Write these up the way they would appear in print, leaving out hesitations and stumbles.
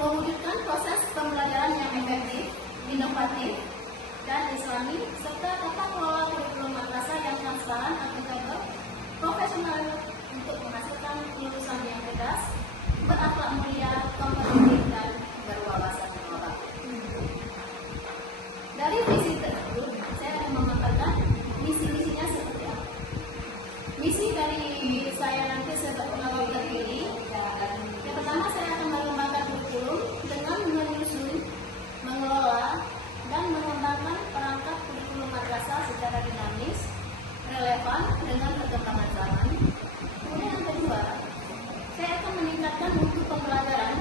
mewujudkan proses pembelajaran yang efektif, inovatif, dan islami, serta tata kelola kurikulum madrasah yang transparan, akuntabel, profesional untuk menghasilkan lulusan yang cerdas, berakhlak mulia, kompetitif, dan berwawasan moral. Dari visi tersebut, saya akan memaparkan misi-misinya seperti apa. Misi dari saya nanti sebagai pengawal terpilih, yang pertama saya akan mengembangkan kurikulum dengan menyusun, mengelola, dan mengembangkan perangkat kurikulum madrasah secara dinamis, relevan dengan perkembangan zaman. Kemudian yang kedua, saya akan meningkatkan mutu pembelajaran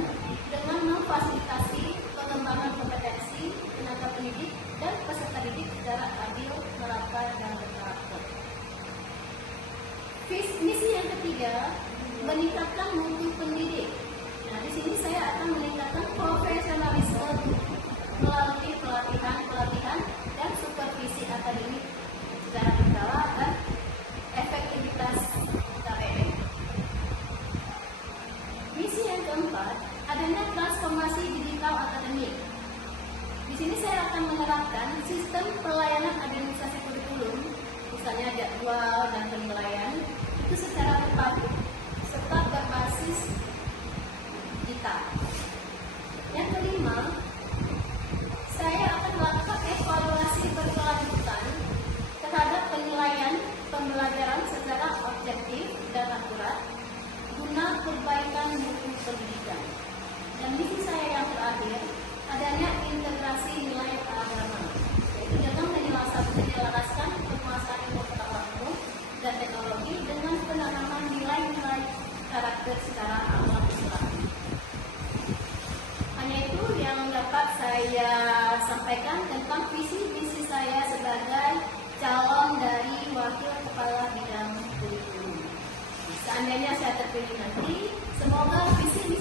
dengan memfasilitasi pengembangan kompetensi tenaga pendidik dan peserta didik secara adil, merata, dan berkarakter. Misi yang ketiga, meningkatkan mutu pendidik. Nah, di sini saya akan meningkatkan profesionalisme melalui pelatihan dan supervisi akademik secara berkala dan efektivitas KPM. Misi yang keempat, adanya transformasi digital akademik. Di sini saya akan menerapkan sistem pelayanan administrasi kurikulum, misalnya jadwal dan penilaian, itu secara tepat serta berbasis digital. Yang kelima, saya akan melakukan evaluasi berkelanjutan terhadap penilaian pembelajaran secara objektif dan akurat guna perbaikan mutu pendidikan. Dan misi saya yang terakhir, adanya integrasi nilai keagamaan, yaitu dengan menyelaraskan penguasaan ilmu pengetahuan umum dan teknologi dengan penanaman nilai-nilai karakter secara akhlak Islam. Hanya itu yang dapat saya sampaikan tentang visi misi saya sebagai calon dari wakil kepala bidang kurikulum. Seandainya saya terpilih nanti, semoga visi